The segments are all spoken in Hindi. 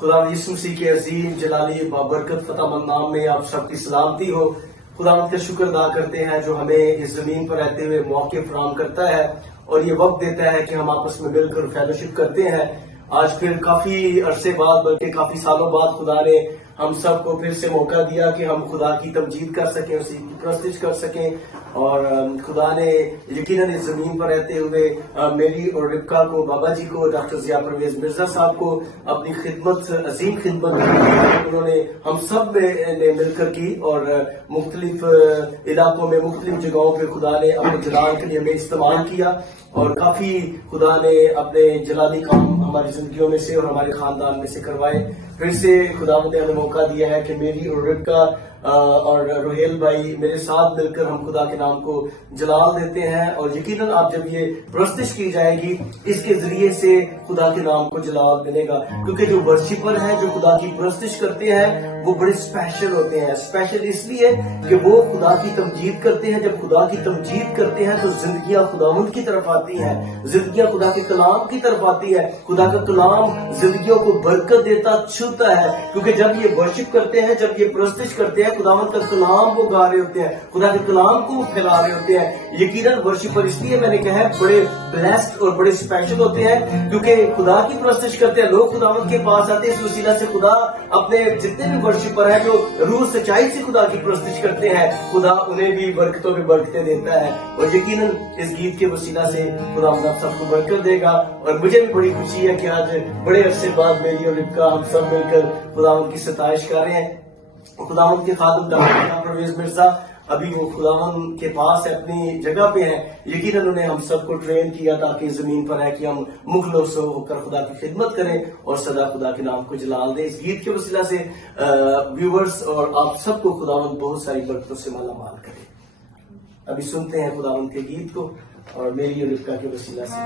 खुदा यीशु मसीह के अजीम जलाली बाबरकत फतेहमंद नाम में आप सबकी सलामती हो। खुदावंद का शुक्र अदा करते हैं जो हमें इस जमीन पर रहते हुए मौके फराहम करता है और ये वक्त देता है कि हम आपस में मिलकर फेलोशिप करते हैं। आज फिर काफी अरसे बाद बल्कि काफी सालों बाद खुदा ने हम सबको फिर से मौका दिया कि हम खुदा की तमजीद कर सकें, उसी की प्रस्तिश कर सकें। और खुदा ने यकीनन इस जमीन पर रहते हुए मेरी और रिबका को, बाबा जी को, डॉक्टर जिया परवेज मिर्जा साहब को अपनी खिदमत, अजीम खिदमत उन्होंने हम सब ने मिलकर की और मुख्तलिफ इलाकों में, मुख्तलिफ जगहों पे खुदा ने अपने जलाल के लिए हमें इस्तेमाल किया और काफी खुदा ने अपने जलाली काम हमारी जिंदगियों में से और हमारे खानदान में से करवाए। फिर से खुदावंद ने हमें मौका दिया है कि मेरी और रिबका और रोहेल भाई मेरे साथ मिलकर हम खुदा के नाम को जलाल देते हैं। और यकीनन आप जब ये प्रस्तिश की जाएगी इसके जरिए से खुदा के नाम को जलाल मिलेगा, क्योंकि जो वर्शिपर है, जो खुदा की प्रस्तिश करते हैं, वो बड़े स्पेशल होते हैं। स्पेशल इसलिए कि वो खुदा की तमजीद करते हैं। जब खुदा की तमजीद करते हैं तो जिंदगियां खुदावंद की तरफ आती हैं, जिंदगियां खुदा के कलाम की तरफ आती है। खुदा का कलाम जिंदगियों को बरकत देता, छूता है, क्योंकि जब ये वर्शिप करते हैं, जब ये प्रस्तिश करते हैं, खुदावंद का कलाम वो गा रहे होते हैं, खुदा के कलाम को फैला रहे होते हैं। यकीनन वर्शिपर इसलिए मैंने कहा है बड़े ब्लेस्ड और बड़े स्पेशल होते हैं, क्योंकि खुदा की प्रस्तिश करते हैं, लोग खुदावंद के पास आते हैं। इस वसीला से खुदा अपने जितने भी वर्शिपर है जो रूह सच्चाई से खुदा की प्रस्तिश करते हैं, खुदा उन्हें भी बरकतों में बरकतें देता है। और यकीनन इस गीत के वसीला से खुदा आप सबको बरकत देगा। और मुझे भी बड़ी खुशी है कि आज बड़े अरसे बाद मेरी और रिबका हम सब मिलकर खुदावंद की सताइश कर रहे हैं। खुदावंद के खादिम डॉक्टर परवेज मिर्जा अभी वो खुदावंद के पास है, अपनी जगह पे है। यकीनन उन्हें हम सबको ट्रेन किया ताकि जमीन पर है कि हम मुखलस होकर खुदा की खिदमत करें और सदा खुदा के नाम को जलाल दें। इस गीत के वसीला से व्यूवर्स और आप सबको खुदावंद बहुत सारी बरकतों से मालामाल करे। अभी सुनते हैं खुदावंद के गीत को और मेरी और रिबका के वसीला से।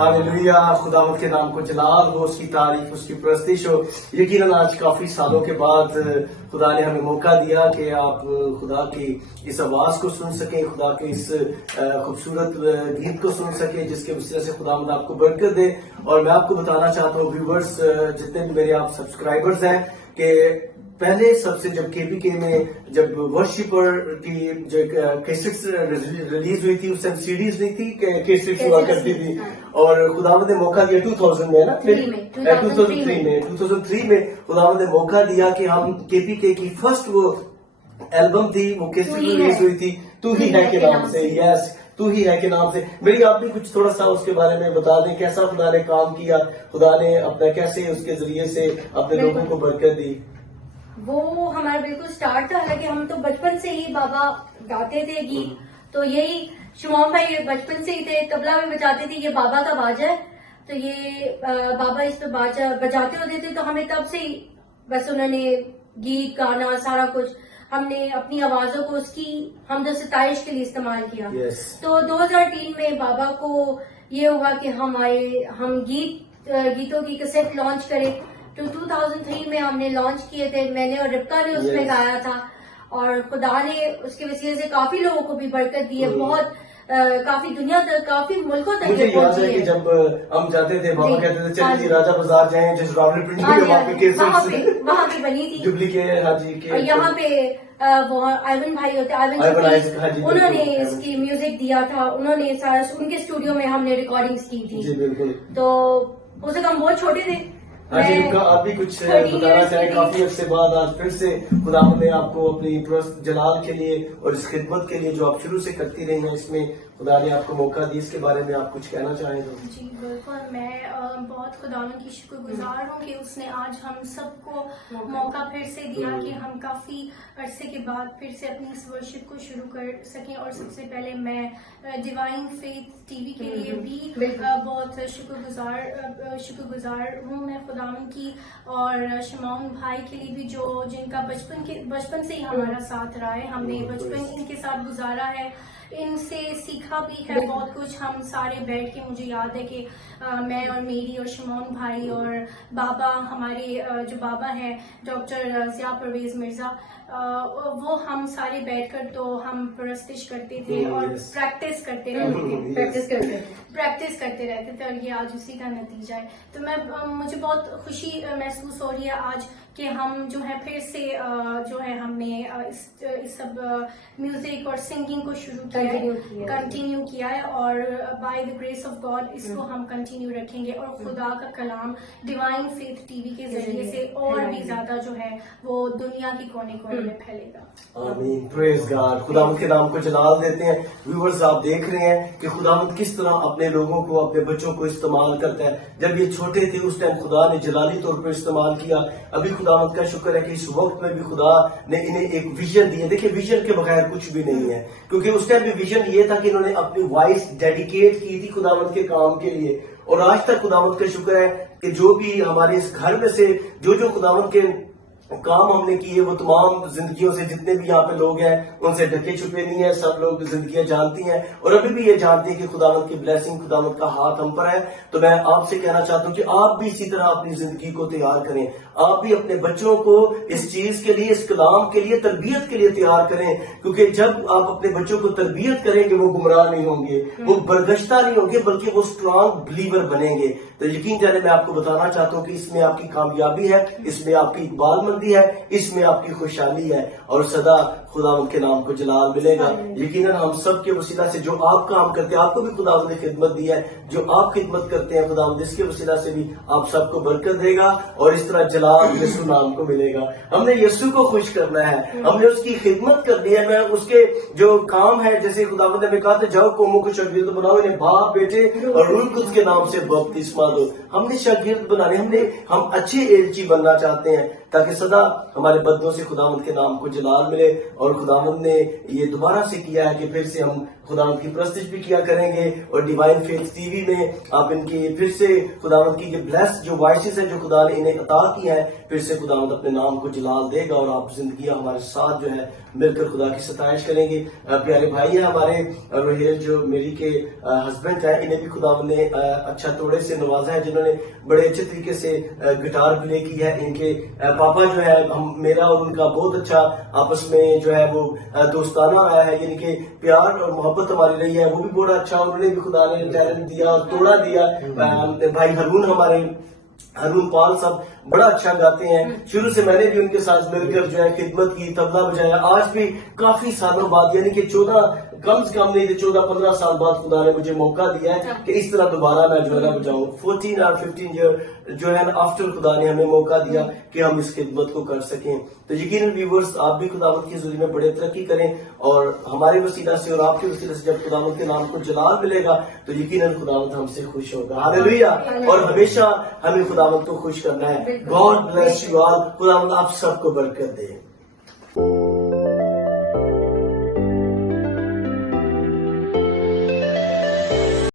हालेलुया, खुदावंद के नाम को जलाल हो, उसकी तारीफ, उसकी प्रस्तिश हो। यकीनन आज काफी सालों के बाद खुदा ने हमें मौका दिया कि आप खुदा की इस आवाज को सुन सकें, खुदा के इस खूबसूरत गीत को सुन सकें जिसके वसीले से खुदावंद आपको बरकत दे। और मैं आपको बताना चाहता हूँ व्यूवर्स, जितने भी मेरे आप सब्सक्राइबर्स हैं, कि पहले सबसे जब केपीके में जब वर्शिपर की जो कैसेट्स रिलीज हुई थी, उस टाइम सीडीज नहीं थी, कैसेट्स हुआ करती थी। और खुदावंद ने मौका दिया 2000 में ना, 2003 में खुदावंद ने मौका दिया कि हम केपीके की फर्स्ट वो एल्बम थी, वो कैसेट रिलीज हुई थी, तू ही है के नाम से। यस, तू ही है के नाम से। मेरी आप भी कुछ थोड़ा सा उसके बारे में बता दें, कैसा खुदा ने काम किया, खुदा ने अपना कैसे उसके जरिए से अपने लोगों को बरकत दी। वो हमारा बिल्कुल स्टार्ट था, हालांकि हम तो बचपन से ही बाबा गाते थे गीत, तो यही शुमाम भाई बचपन से ही थे, तबला में बजाते थे, ये बाबा का बाजा है, तो ये बाबा इस पे बाजा बजाते होते थे, तो हमें तब से ही बस उन्होंने गीत गाना सारा कुछ हमने अपनी आवाजों को उसकी हमदो सताइश के लिए इस्तेमाल किया। तो 2003 में बाबा को ये हुआ कि हम गीतों की कैसेट लॉन्च करें, तो 2003 में हमने लॉन्च किए थे, मैंने और रिबका ने उसमें गाया था, और खुदा ने उसके वसीले से काफी लोगों को भी बरकत दी है, बहुत काफी दुनिया तक, काफी मुल्कों तक मुझे याद है कि जब हम जाते थे, बाबा कहते थे चलिए जी राजा बाजार जाएं, जिस रावलपिंडी में वहाँ पे बनी थी डुप्लीकेट। हाँ जी, और यहाँ पे वो आइवन भाई होते, आइवन उन्होंने इसकी म्यूजिक दिया था, उन्होंने सारा उनके स्टूडियो में हमने रिकॉर्डिंग्स की थी। जी बिल्कुल। तो उस वक्त हम बहुत छोटे थे। हाँ जी, आप भी कुछ बताना चाहें? काफी अर्से बाद आज फिर से खुदा ने आपको अपनी प्रस्त जलाल के लिए और इस खिदमत के लिए जो आप शुरू से करती रही हैं, इसमें खुदा ने आपको मौका दी, इसके बारे में आप कुछ कहना चाहें तो? जी बिल्कुल, मैं बहुत खुदावन की शुक्रगुजार हूँ कि उसने आज हम सबको मौका फिर से दिया कि हम काफी अरसे के बाद फिर से अपनी इस वर्शिप को शुरू कर सकें। और सबसे पहले मैं डिवाइन फेथ टीवी के लिए भी बहुत शुक्रगुजार हूँ मैं खुदावन की, और शमाउन भाई के लिए भी जो जिनका बचपन से ही हमारा साथ रहा है, हमने बचपन इनके साथ गुजारा है, इनसे सीखा भी है बहुत कुछ। हम सारे बैठ के, मुझे याद है कि मैं और मेरी और शमौन भाई और बाबा, हमारे जो बाबा हैं डॉक्टर ज़िया परवेज मिर्जा, वो हम सारे बैठकर तो हम प्रस्तिश करते थे और प्रैक्टिस करते रहते थे, और ये आज उसी का नतीजा है। तो मुझे बहुत खुशी महसूस हो रही है आज कि हम जो है फिर से जो है हमने इस सब म्यूजिक और सिंगिंग को शुरू किया है, कंटिन्यू किया है और by the grace of God इसको हम कंटिन्यू रखेंगे और खुदा का कलाम डिवाइन फेथ टीवी के जरिए से और भी ज्यादा जो है वो दुनिया के कोने कोने में फैलेगा। आमीन, प्रेज गॉड। खुदावंद के नाम को जलाल देते हैं। व्यूअर्स, आप देख रहे हैं कि खुदावंद किस तरह अपने लोगों को, अपने बच्चों को इस्तेमाल करता है। जब ये छोटे थे उस टाइम खुदा ने जलाली तौर पर इस्तेमाल किया। अभी खुदावंद का शुक्र है कि इस वक्त में भी खुदा ने इन्हें एक विजन दी है। देखिए, विजन के बगैर कुछ भी नहीं है, क्योंकि उस टाइम भी विजन ये था कि इन्होंने अपनी वॉइस डेडिकेट की थी खुदावंद के काम के लिए। और आज तक खुदावंद का शुक्र है कि जो भी हमारे इस घर में से जो खुदावंद के काम हमने किए वो तमाम जिंदगियों से, जितने भी यहाँ पे लोग हैं उनसे ढके छुपे नहीं है। सब लोग जिंदगियां जानती हैं और अभी भी ये जानती हैं कि खुदावंद की ब्लेसिंग, खुदावंद का हाथ हम पर है। तो मैं आपसे कहना चाहता हूँ कि आप भी इसी तरह अपनी जिंदगी को तैयार करें। आप भी अपने बच्चों को इस चीज के लिए, इस कलाम के लिए, तरबियत के लिए तैयार करें, क्योंकि जब आप अपने बच्चों को तरबियत करेंगे वो गुमराह नहीं होंगे, वो बरगश्ता नहीं होंगे, बल्कि वो स्ट्रांग बिलीवर बनेंगे। तो यकीन जाने मैं आपको बताना चाहता हूँ कि इसमें आपकी कामयाबी है, इसमें आपकी इकबालमंदी है, इसमें आपकी खुशहाली है और सदा खुदावंद के नाम को जलाल मिलेगा। यकीनन हम सब के वसीला से जो आप काम करते हैं, आपको भी खुदावंद ने खिदमत दी है, जो आप खिदमत करते हैं खुदावंद इसके वसीला से भी आप सबको बरकत देगा और इस तरह जलाल यीशु नाम को मिलेगा। हमने यीशु को खुश करना है, हमने उसकी खिदमत करनी है। मैं उसके जो काम है, जैसे खुदावंद ने हमें कहा था, जाओ कौमों को शागिर्द बनाओ, इन्हें बाप, बेटे और रूह कुद्स के नाम से बपतिस्मा दो। हमने शागिर्द बनाने, हम अच्छे एलची बनना चाहते हैं ताकि सदा हमारे बंदों से खुदावंद के नाम को जलाल मिले। और खुदावंद ने ये दोबारा से किया है कि फिर से हम खुदावंद की प्रस्तिश भी किया करेंगे और डिवाइन फेथ टीवी में आप इनकी फिर से खुदावंद की ये ब्लेस्ड जो वॉइसेस है जो खुदा ने इन्हें अता किया है, फिर से खुदावंद अपने नाम को जलाल देगा और आप जिंदगी हमारे साथ जो है मिलकर खुदा की सताइश करेंगे। प्यारे भाई है हमारे रोहेल, जो मेरी के हस्बैंड है, इन्हें भी खुदावंद ने अच्छा तोड़े से नवाजा है, जिन्होंने बड़े अच्छे तरीके से गिटार प्ले की है। इनके पापा जो है, हम मेरा और उनका बहुत अच्छा आपस में जो है वो दोस्ताना आया है, इनके प्यार और मोहब्बत हमारी रही है, वो भी बड़ा अच्छा। उन्होंने भी खुदा ने टैलेंट दिया और तोड़ा दिया। भाई हरून पाल साहब बड़ा अच्छा गाते हैं। शुरू से मैंने भी उनके साथ मिलकर जो है खिदमत की, तबला बजाया। आज भी काफी सालों बाद, यानी कि 14 कम से कम नहीं थे 14-15 साल बाद खुदा ने मुझे मौका दिया है कि इस तरह दोबारा मैं जो है ना बजाऊं। 14 और 15 ईयर जो है ना आफ्टर खुदा ने हमें मौका दिया कि हम इस खिदमत को कर सकें। तो यकीनन व्यूअर्स, आप भी खुदावंद की ज़िंदगी में बड़े तरक्की करें और हमारे वसीला से और आपके वसीला से जब खुदावंद के नाम को जलाल मिलेगा तो यकीनन खुदावंद हमसे खुश होगा। हालेलुया। और हमेशा हमें खुदावंद को खुश करना है। God bless you all. खुदावंद आप सबको बरकत दे।